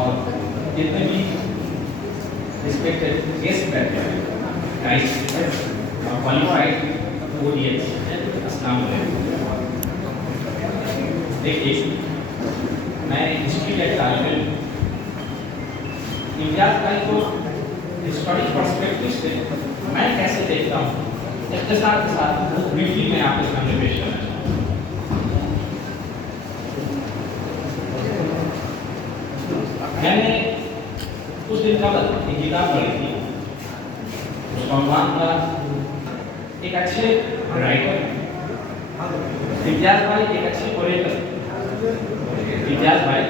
और जितने भी रिस्पेक्टेड गेस्ट बैठे हैं, नाइस क्वालिफाइड ऑडियंस, अस्सलाम वालेकुम। देखिए, मैं हिस्ट्री का तालिब इल्म, इम्तियाज़ भाई को हिस्टोरिक पर्सपेक्टिव से मैं कैसे देखता हूँ, इख्तिसार के साथ बहुत ब्रीफली मैं आपके सामने पेश करना चाहूँगा। मैंने कुछ दिन कबल एक किताब पढ़ी थी, उसका नाम था एक अच्छे राइटर, इम्तियाज़ भाई एक अच्छे ओरेटर, इम्तियाज़ भाई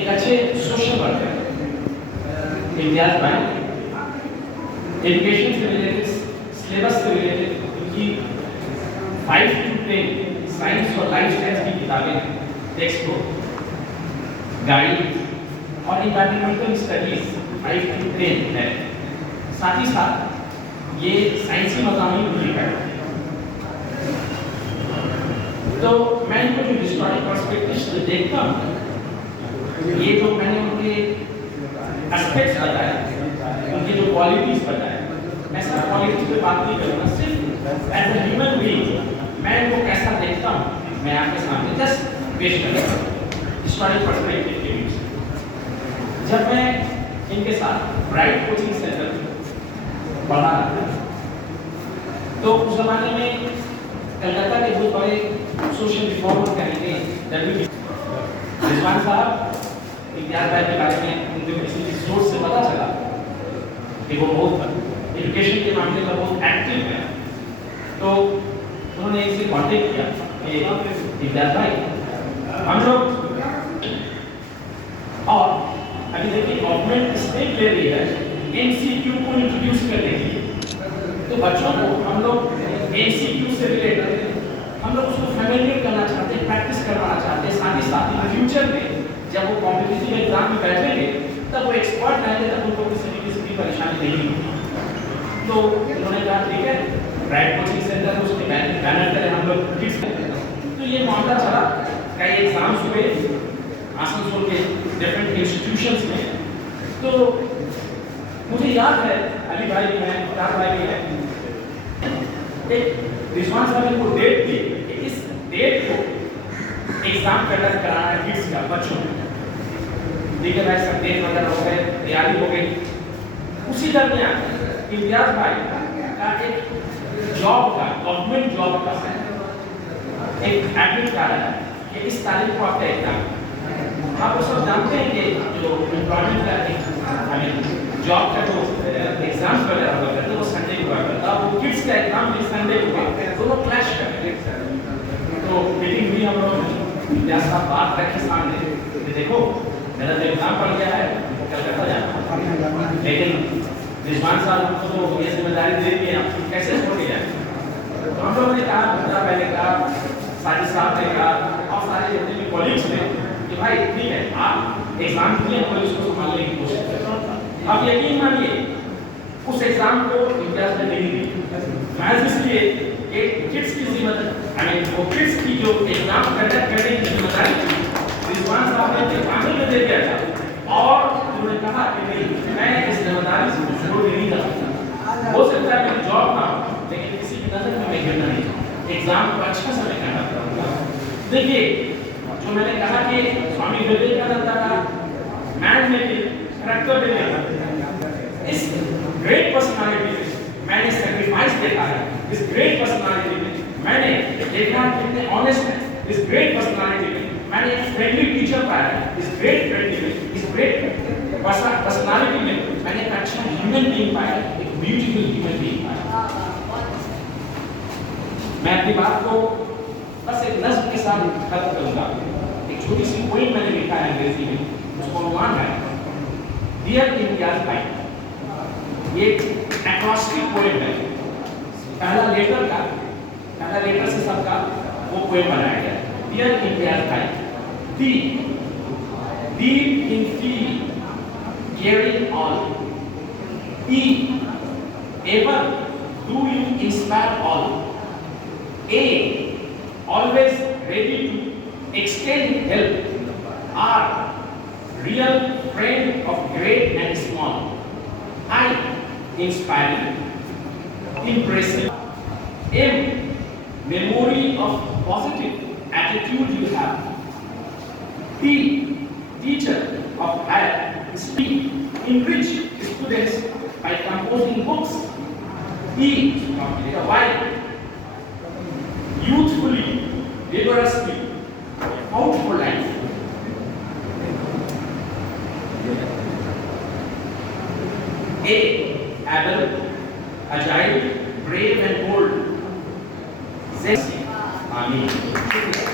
एक अच्छे सोशल वर्कर, इम्तियाज़ भाई एजुकेशन से रिलेटेड, सिलेबस से रिलेटेड उनकी 5 to 10 साइंस और लाइफ साइंस की किताबें, टेक्स्ट बुक, गाइड और इन्वायरमेंटल स्टडीज 5 to 10 है। साथ ही साथ ये साइंसी मज़ामीन भी लिखा है। तो मैं इनको जो हिस्टोरिक पर्सपेक्टिव से देखता हूँ, ये जो मैंने उनके एस्पेक्ट्स बताए, उनकी जो क्वालिटीज बताए, मैं सब क्वालिटीज पे बात नहीं करूँगा, सिर्फ एज ए ह्यूमन बीइंग मैं इनको कैसा देखता हूँ मैं आपके सामने जस्ट पेश कर रहा हूँ हिस्टोरिक पर्सपेक्टिव के व्यू से। जब मैं इनके साथ ब्राइट कोचिंग सेंटर पढ़ा रहा था, तो उस जमाने में कलकत्ता के बहुत बड़े सोशल रिफॉर्मर कहेंगे रिजवान साहब, इम्तियाज़ भाई के बारे में उनके किसी सोर्स से पता चला कि वो बहुत एजुकेशन के मामले में बहुत एक्टिव है। तो उन्होंने इनसे कांटेक्ट किया कि इम्तियाज़ भाई हम लोग, और अभी देखिए गवर्नमेंट स्टेप ले रही है एमसीक्यू को इंट्रोड्यूस करने के लिए, तो बच्चों को हम लोग एमसीक्यू से रिलेटेड हम लोग उसको फैमिलियर करना चाहते हैं, प्रैक्टिस करवाना चाहते हैं। साथ ही साथ इन फ्यूचर में जब वो कॉम्पिटिटिव एग्जाम में बैठेंगे तब वो एक्सपर्ट आएंगे, तब उनको किसी भी किस्म की परेशानी नहीं होगी। तो उन्होंने कहा ठीक है, ब्राइट कोचिंग सेंटर में उसके बैनर करें हम लोग फिक्स करें। तो ये मामला चला, कई एग्जाम्स हुए आसनसोल के डिफरेंट इंस्टीट्यूशंस में। तो मुझे याद है अली भाई भी हैं, इम्तियाज़ भाई भी हैं, एक रिजवान साहब ने को डेट दी कि इस डेट को एग्जाम कंडक्ट कराना है किड्स का, बच्चों में। ठीक है भाई, सब डेट वगैरह हो गए, तैयारी हो गई। उसी दरमियान इम्तियाज़ भाई का एक जॉब का, गवर्नमेंट जॉब का एक एडमिट कार्ड है कि इस तारीख को आपका एग्जाम। आप सब जानते हैं कि जो एम्प्लॉयमेंट का जॉब का जो एग्जाम वगैरह हुआ करता है वो संडे को हुआ करता है, वो किड्स का एग्जाम भी संडे को हुआ, दोनों क्लैश करते हैं। तो मीटिंग हुई हम लोग, इम्तियाज़ साहब बात रखे सामने कि देखो मेरा तो एग्जाम पड़ गया है, कलकत्ता जाना, लेकिन रिजवान साहब हमको तो ये जिम्मेदारी दे दी है, आप कैसे छोड़ के जाए। तो हम लोगों ने कहा, मैंने कहा, साजिद साहब ने कहा और सारे जितने भी कॉलीग्स थे कि भाई ठीक है, आप एग्जाम दिए, हम लोग इसको संभालने की कोशिश करें। अब यकीन मानिए उस एग्जाम को इम्तियाज़ ने नहीं दी, महज इसलिए कि किड्स की जिम्मेदारी, वो किड्स की जो एग्जाम कंडक्ट करने की जिम्मेदारी रिजवान साहब ने फाइनल में दे दिया था, और उन्होंने कहा कि नहीं, मैं इस जिम्मेदारी से छोड़ नहीं जा सकता। हो सकता है मेरी जॉब ना हो, लेकिन किसी की नजर में मैं गिरना नहीं चाहता, एग्जाम को अच्छा समय करना पड़ेगा। देखिए, जो मैंने कहा कि स्वामी विवेकानंद का मैन मेकिंग करैक्टर बिल्डिंग, इस ग्रेट पर्सनालिटी में मैंने सैक्रिफाइस देखा है। इस ग्रेट पर्सनालिटी में मैंने देखा कितने ऑनेस्ट है। इस ग्रेट पर्सनालिटी में मैंने एक फ्रेंडली टीचर पाया है। इस ग्रेट फ्रेंडली में, इस ग्रेट पर्सनालिटी में मैंने एक अच्छा ह्यूमन बीइंग पाया, एक ब्यूटीफुल ह्यूमन बीइंग पाया। मैं अपनी बात को बस एक नज़्म के साथ खत्म करूंगा। एक छोटी सी पोइम मैंने लिखा है अंग्रेजी में, उसको अनुमान है डियर इम्तियाज़ भाई। ये एक्रोस्टिक पोएम है, पहला लेटर से सबका वो पोएम बनाया गया। डियर इम्तियाज़ भाई, deep in feel, caring all, ever do you inspire all, always ready to extend help, are real real friend of great and small. I, inspiring, impressive. M, memory of positive attitude you have. T, teacher of higher speed, enrich students by composing books. E, the Y, youthfully, vigorously, out for life. A, able, agile, brave and bold. Z, Amin.